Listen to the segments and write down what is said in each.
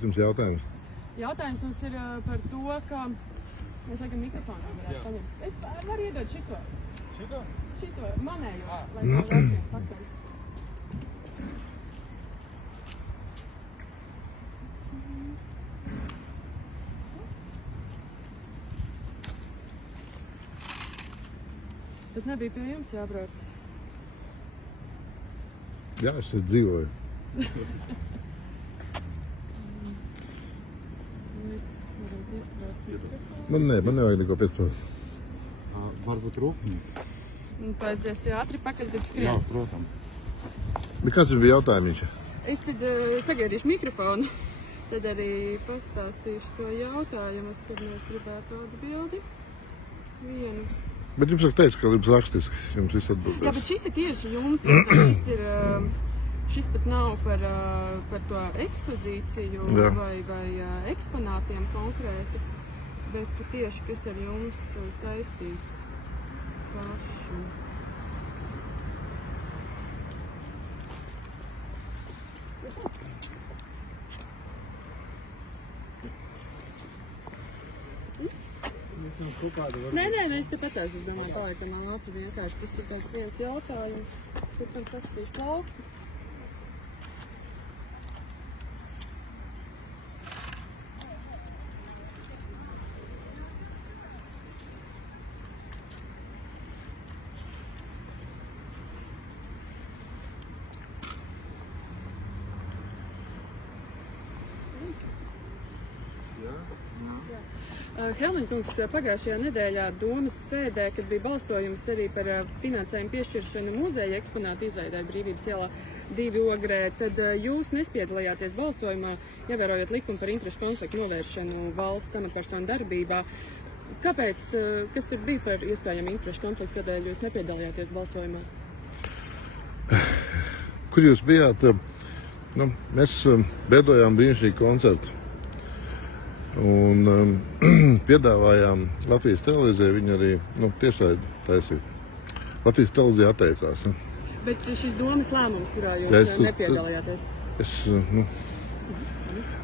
Jums jautājums? Jautājums mums ir par to, ka mēs laikam mikrofonā varētu paņemt. Es varu iedot šito. Šito? Šito, manējo, lai to jāsien pakaļ. Tad nebija pie jums jābrauc. Jā, es šeit dzīvoju. Man nevajag neko piesprāst. Varbūt rūpni. Paizies ātri pakaļ, tad skrien. Jā, protams. Bet kāds jums bija jautājums? Es tad sagaidīšu mikrofonu. Tad arī pastāstīšu to jautājumus, kad mēs gribētu atbildi. Vienu. Bet jums teica, ka jums rakstiski jums viss atbildēs. Jā, bet šis ir tieši jums. Šis pat nav par to ekspozīciju vai eksponātiem konkrēti, bet tieši kas ar jums saistīts pašu. Nē, es te pateicu, es domāju, paliekam ātri vienkārši. Tas ir tāds viens jautājums, kur tam rakstīšu plaukstas. Helmaņa kungs, pagājušajā nedēļā Dūmas sēdē, kad bija balsojums arī par finansējumu piešķiršanu muzeja eksponātu izveidē Brīvības ielā 2 Ogrē, tad jūs nespiedalījāties balsojumā, ievērojot likumu par interešu konfliktu novēršanu valsts amatpersonu darbībā. Kāpēc, kas tur bija par iespējamu interešu konfliktu, kādēļ jūs nepiedalījāties balsojumā? Kur jūs bijāt? Mēs veidojām brīnišķīgu koncertu. Un piedāvājām Latvijas televīzijai, viņi arī tiešraidi taisīt. Latvijas televīzija atteicās. Bet šis domas lēmums, kurā jūs nepiedalījāties?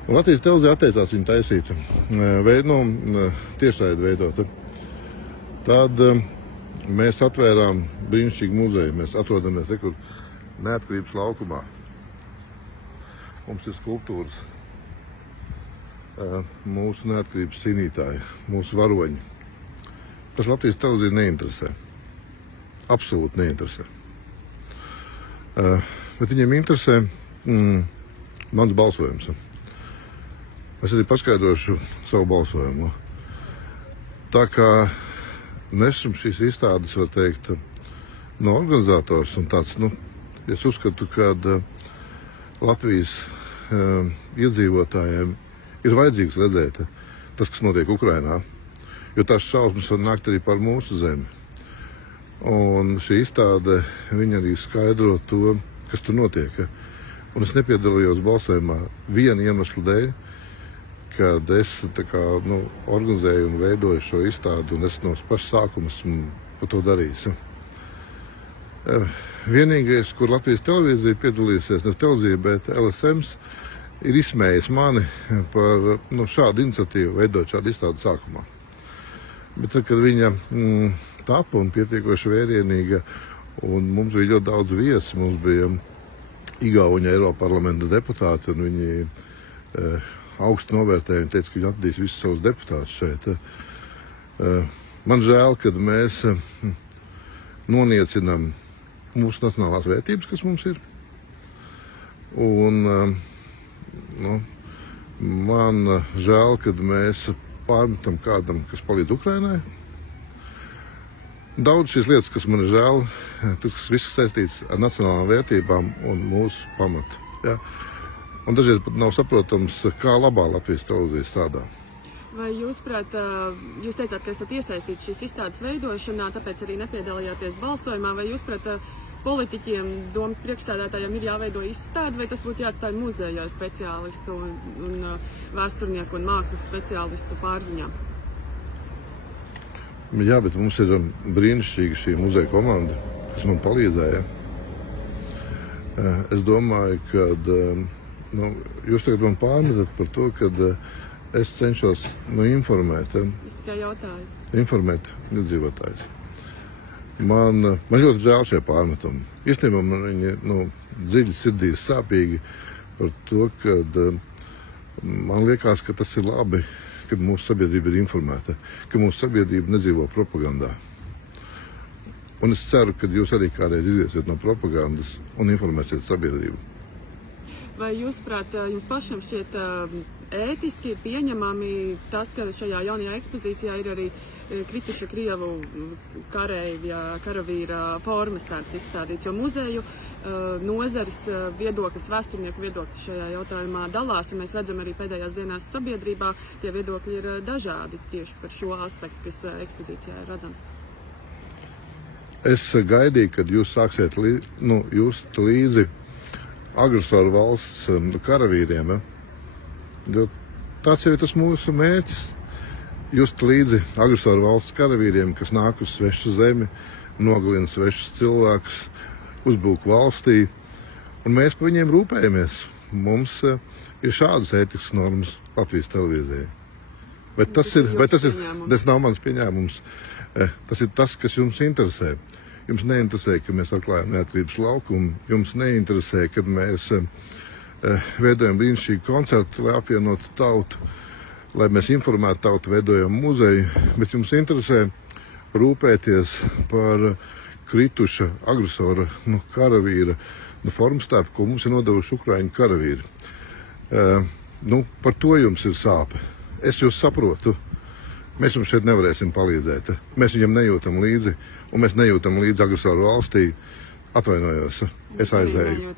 Latvijas televīzija atteicās viņu taisīt, tiešraidi veidot. Tad mēs atvērām brīnišķīgu muzeju. Mēs atrodamies Neatkarības laukumā. Mums ir skulptūras. Mūsu neatkarības cīnītāji, mūsu varoņi. Tas Latvijas televīziju neinteresē. Absolūti neinteresē. Bet viņiem interesē mans balsojums. Es arī paskaidrošu savu balsojumu. Tā kā nesam šīs izstādes, var teikt, no organizators un tāds, es uzskatu, ka Latvijas iedzīvotājiem ir vajadzīgs redzēt tas, kas notiek Ukrainā, jo tās šausmas var nākt arī par mūsu zemi. Un šī izstāde, viņa arī skaidro to, kas tur notiek. Un es nepiedalījos balsojumā viena iemesla dēļ, kad es organizēju un veidoju šo izstādi, un es no paša sākuma esmu par to darījis. Vienīgais, kur Latvijas televīzija piedalīsies, ne televīzija, bet LSMs, ir izsmējis mani par šādu iniciatīvu veidot šādu izstādi sākumā. Bet tad, kad viņa tapa un pietiekoši vērienīga, un mums bija ļoti daudz viesi, mums bija Igauņa Eiroparlamenta deputāti, un viņi augstu novērtēja un teica, ka viņi atradīs visus savus deputātus šeit. Man žēl, kad mēs noniecinām mūsu nacionālās vērtības, kas mums ir. Un man žēl, kad mēs pārmetam kādam, kas palīdz Ukrainai. Daudz šīs lietas, kas man ir žēl, tas viss saistīts ar nacionālām vērtībām un mūsu pamatu. Ja? Un dažreiz pat nav saprotams, kā labā Latvijas televīzija strādā. Vai jūs, prāt, jūs teicāt, ka esat iesaistīti šīs izstādes veidošanā, tāpēc arī nepiedalījāties balsojumā, vai jūs, prāt, politiķiem, domas priekšsēdētājiem ir jāveido izstāde, vai tas būtu jāatstāj muzejā speciālistu un vēsturnieku un mākslas speciālistu pārziņā? Jā, bet mums ir brīnišķīga šī muzeja komanda, kas man palīdzēja. Es domāju, ka Nu, jūs tagad man pārmetat par to, ka es cenšos informēt iedzīvotājus. Man ļoti žēl šie pārmetumi. Īstenībā man viņi dziļi sirdī sāpīgi par to, ka man liekas, ka tas ir labi, kad mūsu sabiedrība ir informēta, ka mūsu sabiedrība nedzīvo propagandā. Un es ceru, ka jūs arī kādreiz iziesiet no propagandas un informēsiet sabiedrību. Vai jūsuprāt, jums pašam šķiet ētiski pieņemami tas, ka šajā jaunajā ekspozīcijā ir arī krituša Krievu karavīra formas tāds izstādīts, jo muzeju nozares viedoklis, vēsturnieku viedoklis šajā jautājumā dalās, un mēs redzam arī pēdējās dienās sabiedrībā, tie viedokļi ir dažādi tieši par šo aspektu, kas ekspozīcijā ir redzams. Es gaidīju, kad jūs sāksiet just līdzi agresoru valsts karavīriem, jo tāds jau ir tas mūsu mērķis. Just līdzi agresoru valsts karavīriem, kas nāk uz svešu zemi, nogalina svešus cilvēkus, uzbruk valstī, un mēs par viņiem rūpējamies. Mums ir šādas ētikas normas Latvijas televīzijai. Bet tas nav mans pieņēmums. Tas ir tas, kas jums interesē. Jums neinteresē, ka mēs atklājam neatkarības laukumu. Jums neinteresē, kad mēs veidojam brīnišķīgu koncertu, lai apvienotu tautu, lai mēs informētu tautu, veidojam muzeju. Bet jums interesē rūpēties par krituša agresora karavīra formstāvu, ko mums ir nodevuši Ukraiņu karavīri. Par to jums ir sāpe. Es jūs saprotu. Mēs jums šeit nevarēsim palīdzēt. Mēs viņam nejūtam līdzi, un mēs nejūtam līdzi agresoru valstī. Atvainojos, es aizēju.